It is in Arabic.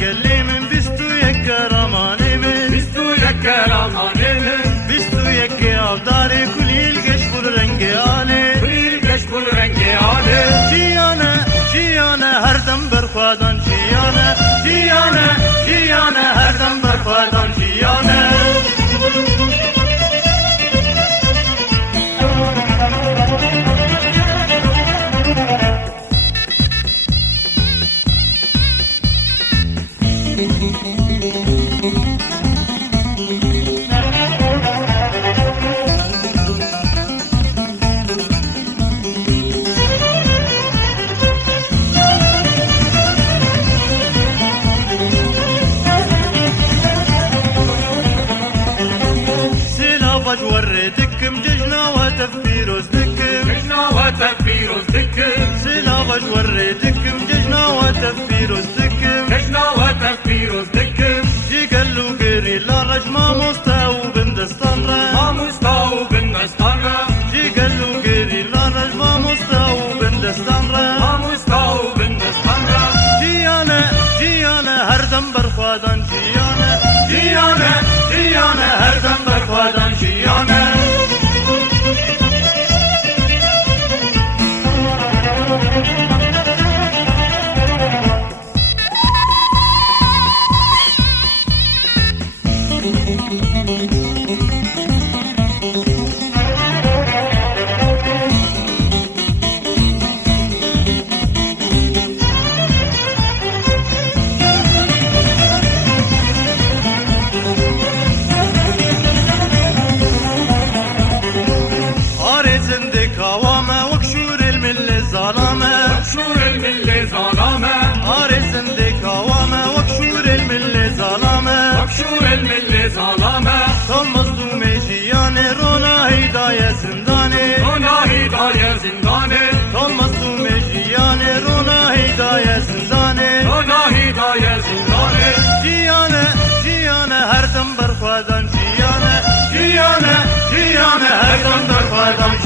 قال لي من بستو يكرماني من بستو يكرماني من بستو يكرماني كل يلقش كل رنجي علي كل يلقش كل رنجي علي جيانا هردم برخوادان جيانا هردم برخوادان جيانا وردكم ججنا وتفيروز دكم سلافج وردكم ججنا وتفيروز دكم جي قالو قري لا رجما مستاو بندستان جي قالو قري لا رجما مستاو بندستان جيانا هردم برخوادان جيانا هردم برخوادان جيانا وكشور الملة ظلامة صار مظلوم جياني رونا هداية زنداني صار مظلوم جياني رونا هداية زنداني جيانا هردم برخوادان جيانا هردم برخوادان